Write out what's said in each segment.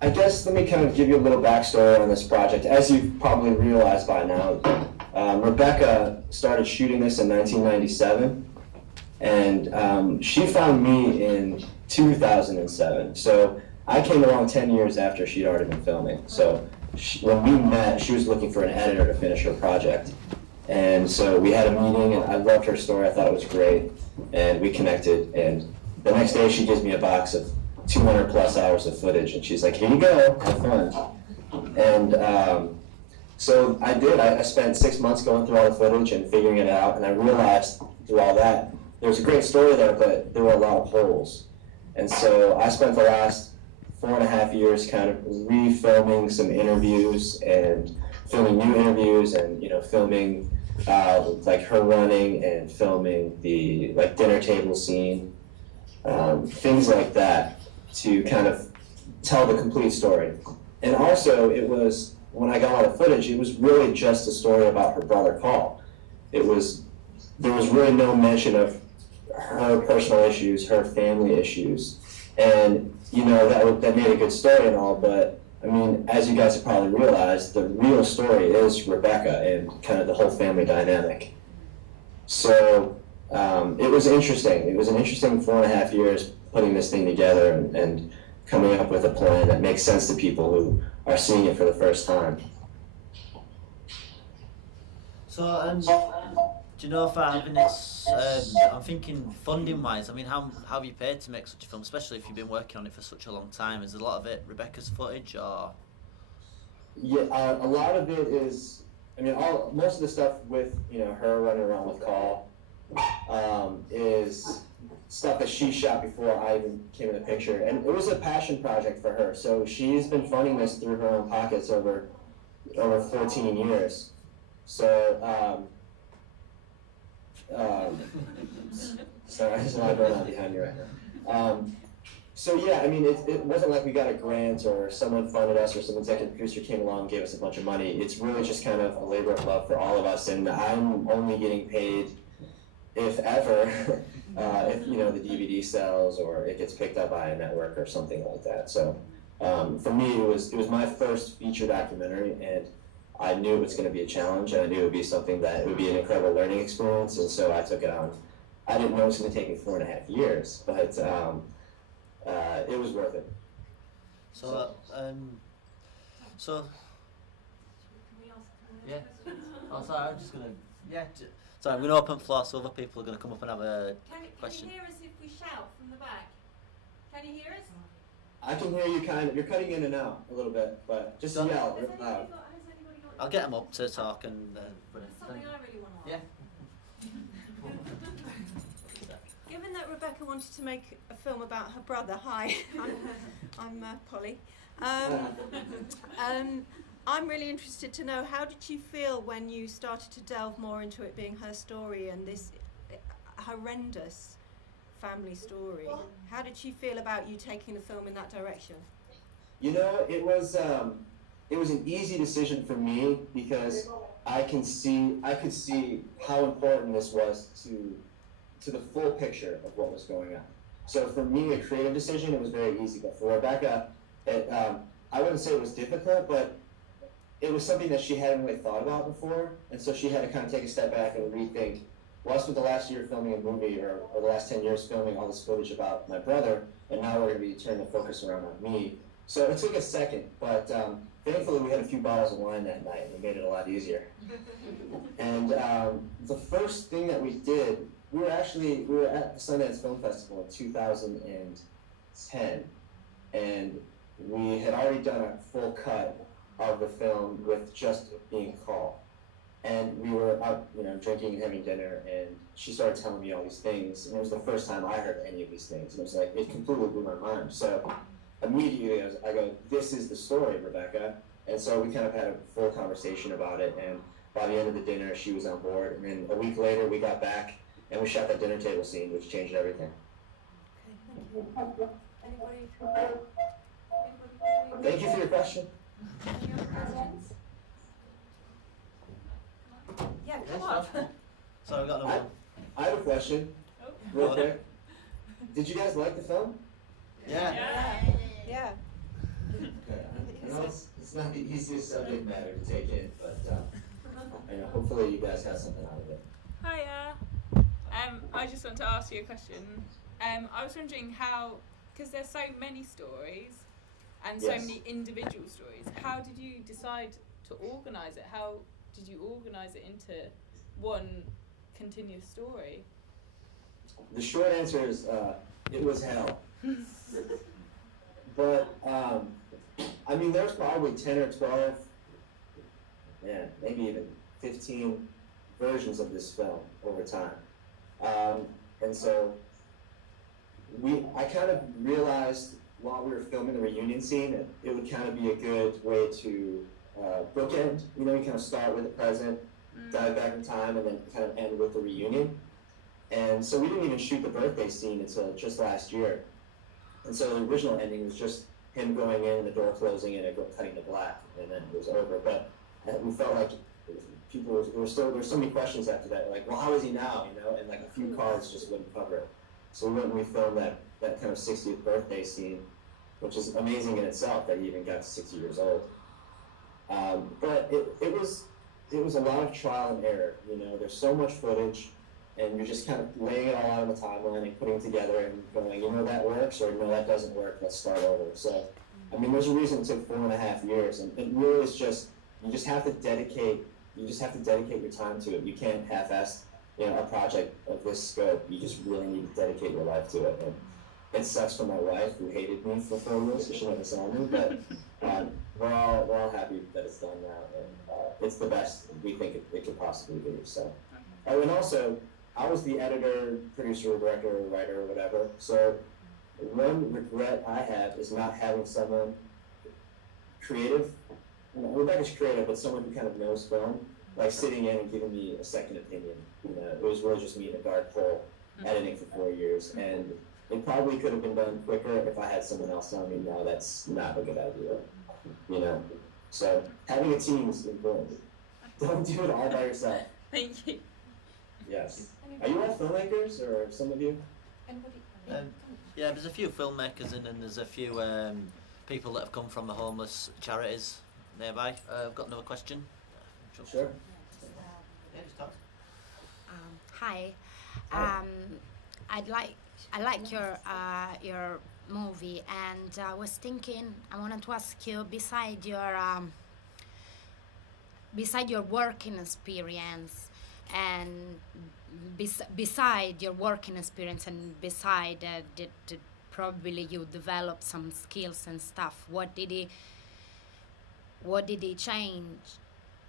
I guess let me kind of give you a little backstory on this project. As you've probably realized by now, Rebecca started shooting this in 1997, and she found me in 2007. So I came along 10 years after she'd already been filming. So when we met, she was looking for an editor to finish her project. And so we had a meeting, and I loved her story. I thought it was great, and we connected. And the next day, she gives me a box of 200 plus hours of footage, and she's like, "Here you go, have fun." And so I did. I spent 6 months going through all the footage and figuring it out, and I realized through all that there was a great story there, but there were a lot of holes. And so I spent the last 4.5 years kind of refilming some interviews and filming new interviews, and filming like her running and filming the dinner table scene, things like that, to kind of tell the complete story. And also, it was, when I got all the footage, it was really just a story about her brother Paul. There was really no mention of her personal issues, her family issues, and that made a good story and all, but I mean, as you guys have probably realized, the real story is Rebecca and kind of the whole family dynamic. So it was interesting. It was an interesting 4.5 years putting this thing together and coming up with a plan that makes sense to people who are seeing it for the first time. So, do you know, for having this, I'm thinking funding-wise, I mean, how have you paid to make such a film, especially if you've been working on it for such a long time? Is a lot of it Rebecca's footage, or? Yeah, a lot of it is, I mean, most of the stuff with, her running around with Call is stuff that she shot before I even came in the picture. And it was a passion project for her. So she's been funding this through her own pockets over 14 years. So, sorry, there's a lot going on behind me right now. So yeah, I mean, it wasn't like we got a grant or someone funded us or some executive producer came along and gave us a bunch of money. It's really just kind of a labor of love for all of us, and I'm only getting paid, if ever, if the DVD sells or it gets picked up by a network or something like that. So for me, it was my first feature documentary, and I knew it was going to be a challenge, and I knew it would be something that it would be an incredible learning experience, and so I took it on. I didn't know it was going to take me 4.5 years, but it was worth it. So, yeah. Oh, sorry, I'm just going to, sorry, I'm going to open floor so other people are going to come up and have a question. Can you hear us if we shout from the back? Can you hear us? I can hear you kind of. You're cutting in and out a little bit, but just yell real loud. I'll get them up to talk and... That's something I really want to ask. Yeah. Given that Rebecca wanted to make a film about her brother, hi, I'm Polly. I'm really interested to know, how did you feel when you started to delve more into it being her story and this horrendous family story? How did she feel about you taking the film in that direction? It was an easy decision for me because I could see how important this was to the full picture of what was going on. So for me, a creative decision, it was very easy. But for Rebecca, I wouldn't say it was difficult, but it was something that she hadn't really thought about before, and so she had to kind of take a step back and rethink. Well, I spent the last year filming a movie, or the last 10 years filming all this footage about my brother, and now we're going to be turning the focus around on me. So it took a second, but thankfully we had a few bottles of wine that night, and it made it a lot easier. And the first thing that we did, we were at the Sundance Film Festival in 2010, and we had already done a full cut of the film with just being Call. And we were out, drinking and having dinner, and she started telling me all these things, and it was the first time I heard any of these things, and it was like, it completely blew my mind. So immediately I go, this is the story, Rebecca. And so we kind of had a full conversation about it, and by the end of the dinner, she was on board, and then a week later, we got back, and we shot that dinner table scene, which changed everything. Okay, thank you. Anybody? Thank you for your question. Any other questions? Yeah, come on. So we got another one. I have a question, real quick. Did you guys like the film? Yeah. Yeah. I know it's not the easiest subject matter to take in, but I know hopefully you guys got something out of it. Hiya. I just want to ask you a question. I was wondering how, because there's so many stories and so Yes. many individual stories, how did you decide to organise it? How did you organise it into one continuous story? The short answer is it was hell. But I mean, there's probably 10 or 12, maybe even 15 versions of this film over time. And so I kind of realized while we were filming the reunion scene that it would kind of be a good way to bookend. You know, you kind of start with the present, dive back in time, and then kind of end with the reunion. And so we didn't even shoot the birthday scene until just last year. And so the original ending was just him going in, the door closing, and it cutting to black, and then it was over. But we felt like there were so many questions after that, like, well, how is he now? You know, and like a few cards just wouldn't cover it. So we went and we filmed that kind of 60th birthday scene, which is amazing in itself that he even got to 60 years old. But it was a lot of trial and error. You know, there's so much footage, and you're just kind of laying it all out on the timeline and putting it together and going, you know, that works, or no, that doesn't work, let's start over. So, I mean, there's a reason it took 4.5 years, and it really is just, you just have to dedicate your time to it. You can't half-ass, you know, a project of this scope. You just really need to dedicate your life to it. And it sucks for my wife, who hated me for 4 years, so she never saw me, but we're all happy that it's done now, and it's the best we think it could possibly be. So, oh, and also, I was the editor, producer, director, writer, whatever. So one regret I have is not having someone creative. You know, Rebecca's creative, but someone who kind of knows film, like sitting in and giving me a second opinion. You know, it was really just me in a dark hole, editing for 4 years, and it probably could have been done quicker if I had someone else telling me, no, that's not a good idea. You know, so having a team is important. Don't do it all by yourself. Thank you. Yes. Are you all filmmakers, or some of you? Yeah, there's a few filmmakers in, and there's a few people that have come from the homeless charities nearby. I've got another question. Sure. Yeah, just talk. Hi. I like your movie, and I was thinking, I wanted to ask you, beside your working experience, and beside your working experience, and beside that probably you developed some skills and stuff, what did it change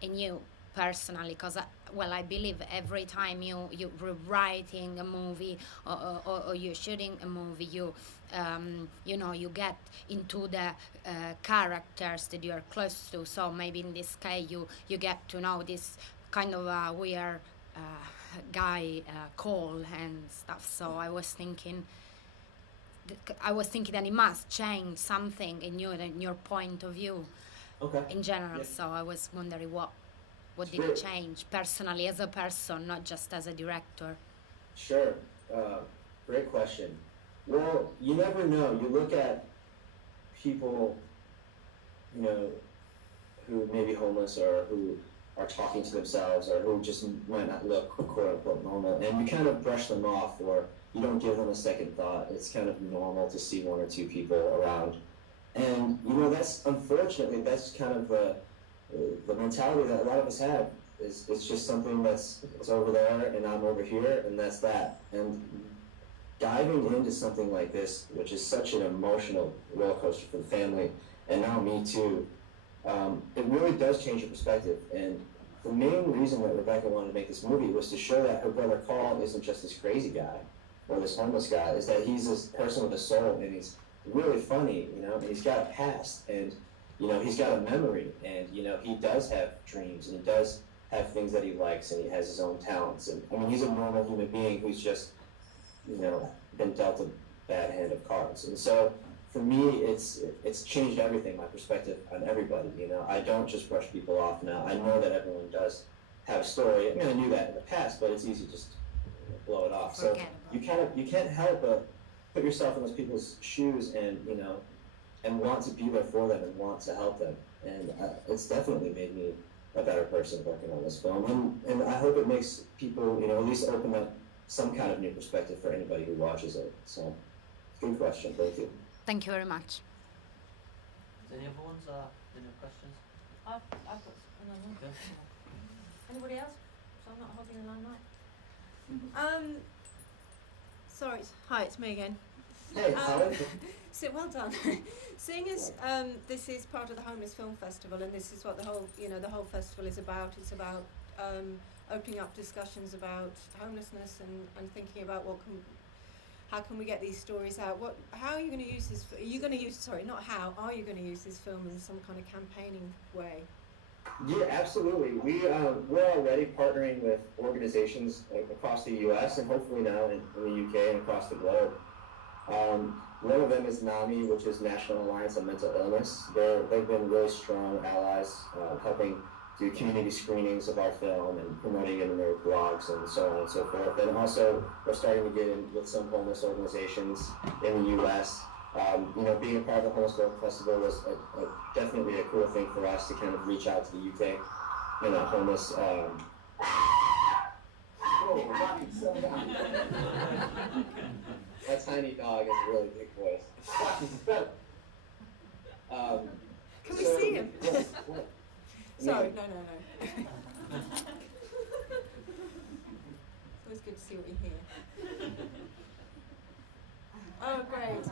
in you personally? Because I believe every time you're writing a movie or you're shooting a movie, you know, you get into the characters that you're close to. So maybe in this case you get to know this kind of weird guy Cole and stuff. So I was thinking that it must change something in your point of view. Okay. In general. Yeah. So I was wondering what did it change personally as a person, not just as a director? Sure. Great question. Well, you never know. You look at people, you know, who may be homeless or who are talking to themselves or who just might not look quote unquote normal, and you kind of brush them off, or you don't give them a second thought. It's kind of normal to see one or two people around. And, you know, that's kind of the mentality that a lot of us have. It's just something it's over there and I'm over here, and that's that. And diving into something like this, which is such an emotional roller coaster for the family, and now me too, it really does change your perspective. And the main reason that Rebecca wanted to make this movie was to show that her brother Carl isn't just this crazy guy or this homeless guy, is that he's this person with a soul, and he's really funny, you know, and he's got a past, and, you know, he's got a memory, and, you know, he does have dreams, and he does have things that he likes, and he has his own talents. And I mean, he's a normal human being who's just, you know, been dealt a bad hand of cards. And so for me, it's changed everything, my perspective on everybody. You know, I don't just brush people off now. I know that everyone does have a story. I mean, I knew that in the past, but it's easy to just blow it off. So you can't help but put yourself in those people's shoes and, you know, and want to be there for them and want to help them. And it's definitely made me a better person working on this film. And I hope it makes people, at least open up some kind of new perspective for anybody who watches it. So, good question. Thank you. Thank you very much. Any other ones? Any questions? I've got another one. Good. Anybody else? So I'm not holding the limelight. Sorry. Hi, it's me again. Hey, Howard. So well done. Seeing as this is part of the Homeless Film Festival, and this is what the whole festival is about. It's about opening up discussions about homelessness and thinking about how can we get these stories out? How are you going to use this? Are you going to use? Sorry, not how. Are you going to use this film in some kind of campaigning way? Yeah, absolutely. We're already partnering with organizations across the U.S. and hopefully now in the U.K. and across the globe. One of them is NAMI, which is National Alliance on Mental Illness. They've been really strong allies, helping do community screenings of our film and promoting it in their blogs and so on and so forth. And also, we're starting to get in with some homeless organizations in the U.S. Being a part of the Homeless Film Festival was definitely a cool thing for us to kind of reach out to the UK and a homeless. That tiny dog has a really big voice. Can we see him? Yes. Sorry, no. It's always good to see what you hear. Oh, great.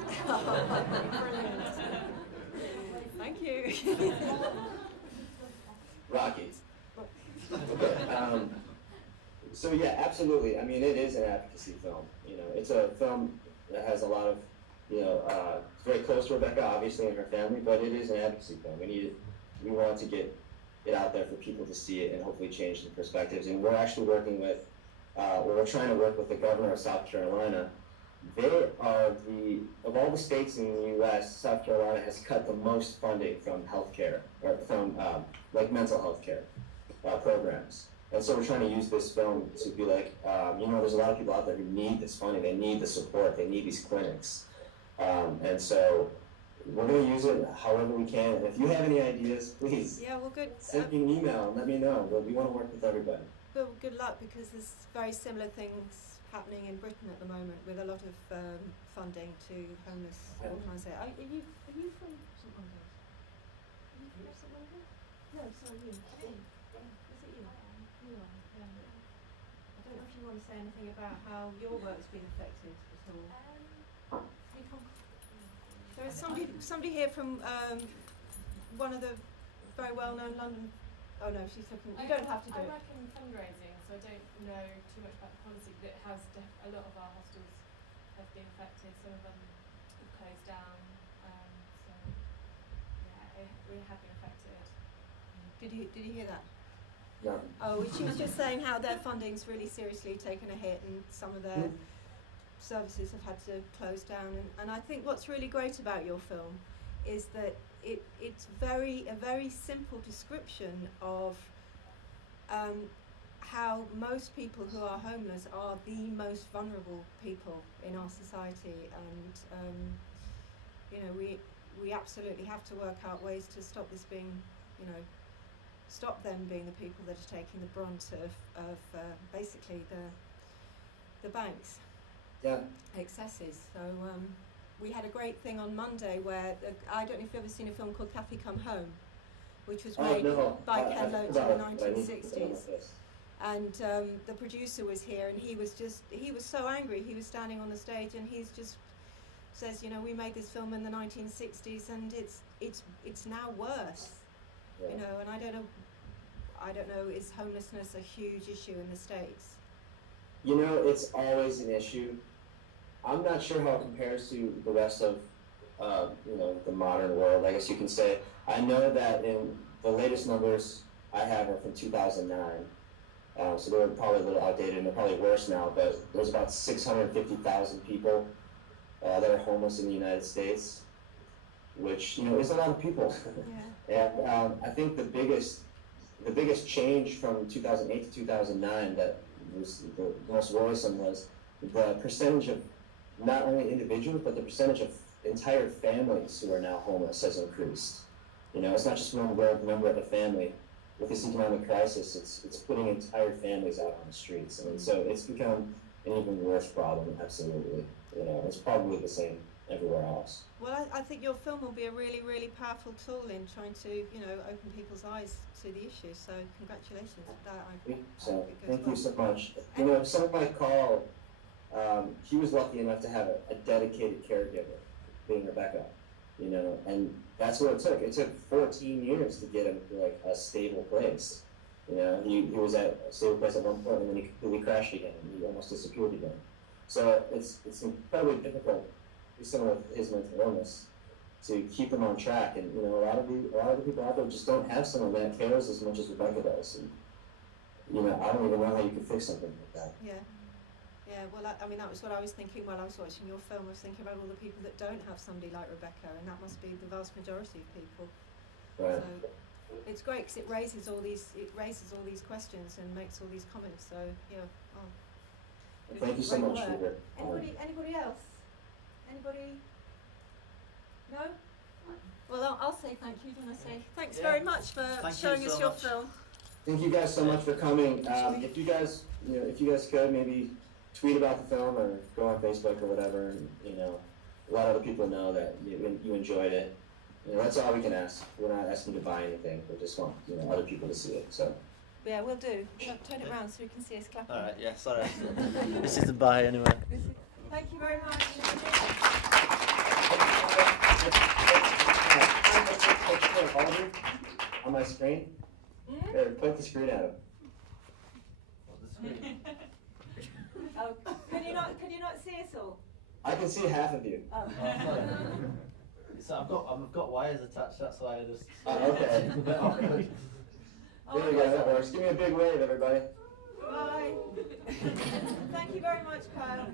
Brilliant. Thank you. Rocky. So yeah, absolutely. I mean, it is an advocacy film. It's a film that has a lot of, it's very close to Rebecca, obviously, and her family, but it is an advocacy film. We want to get it out there for people to see it and hopefully change the perspectives. And we're actually working with, we're trying to work with the governor of South Carolina. They are of all the states in the U.S., South Carolina has cut the most funding from healthcare, or from mental health care programs. And so we're trying to use this film to be like, there's a lot of people out there who need this funding, they need the support, they need these clinics. And so we're going to use it however we can. And if you have any ideas, please good. send me an email and let me know. We want to work with everybody. Well, good luck, because there's very similar things happening in Britain at the moment with a lot of funding to homeless organisations. Are you from St Andrews? Are you from St Andrews? No, sorry, you. Is it you? You are. Yeah. I don't know if you want to say anything about how your work's been affected at all. There is somebody here from one of the very well-known London. Oh no, she's looking. You don't have to do it. I work in fundraising, so I don't know too much about the policy, but it has a lot of our hostels have been affected. Some of them have closed down. So yeah, we have been affected. Did you hear that? No. Oh, she was just saying how their funding's really seriously taken a hit, and some of their services have had to close down. And I think what's really great about your film is that it's a very simple description of how most people who are homeless are the most vulnerable people in our society, and we absolutely have to work out ways to stop this being, stop them being the people that are taking the brunt of basically the bank's excesses. So we had a great thing on Monday where I don't know if you've ever seen a film called Kathy Come Home, which was made by Ken Loach in the 1960s. And the producer was here, and he was so angry. He was standing on the stage, and he's just says, we made this film in the 1960s, and it's now worse. Yeah. And I don't know, is homelessness a huge issue in the States? It's always an issue. I'm not sure how it compares to the rest of, the modern world, I guess you can say. I know that in the latest numbers I have are from 2009. So they're probably a little outdated, and they're probably worse now, but there's about 650,000 people that are homeless in the United States, which, is a lot of people. Yeah. And I think the biggest change from 2008 to 2009 that was the most worrisome was the percentage of not only individuals, but the percentage of entire families who are now homeless has increased. You know, it's not just one member of a family. With this economic crisis, it's putting entire families out on the streets. I mean, so it's become an even worse problem, absolutely. You know, it's probably the same everywhere else. Well, I think your film will be a really, really powerful tool in trying to, you know, open people's eyes to the issue. So congratulations for that. So thank you so much. You know, someone like Carl, he was lucky enough to have a dedicated caregiver, being Rebecca. You know, and that's what it took. It took 14 years to get him to like a stable place. You know, he was at a stable place at one point, and then he completely crashed again, and he almost disappeared again. So it's incredibly difficult with someone with his mental illness to keep them on track. And you know, a lot of the people out there just don't have someone that cares as much as Rebecca does. And you know, I don't even know how you could fix something like that. Yeah. Yeah, well, I mean, that was what I was thinking while I was watching your film. I was thinking about all the people that don't have somebody like Rebecca, and that must be the vast majority of people. Right. So it's great because it raises all these questions and makes all these comments. So yeah. Thank you so much for your Anybody else? Anybody? No. Well, I'll say thank you. Do you want to say thanks very much for showing us your film? Thank you guys so much for coming. If you guys could maybe tweet about the film or go on Facebook or whatever, and you know, let other people know that you enjoyed it. You know, that's all we can ask. We're not asking you to buy anything. We just want other people to see it. So. Yeah, we'll do. Turn it around so we can see us clapping. All right. Yeah. Sorry. This isn't bye anyway. Thank you very much. On my screen. There, put the screen at him. The screen. Oh, can you not see us all? I can see half of you. Oh. So I've got wires attached. That's why I just. Okay. There you go. That works. Give me a big wave, everybody. Bye. Thank you very much, Kyle.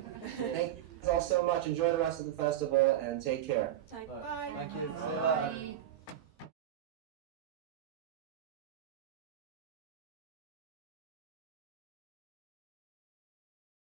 Thank you all so much. Enjoy the rest of the festival and take care. Bye. Thank you. See you later. Bye.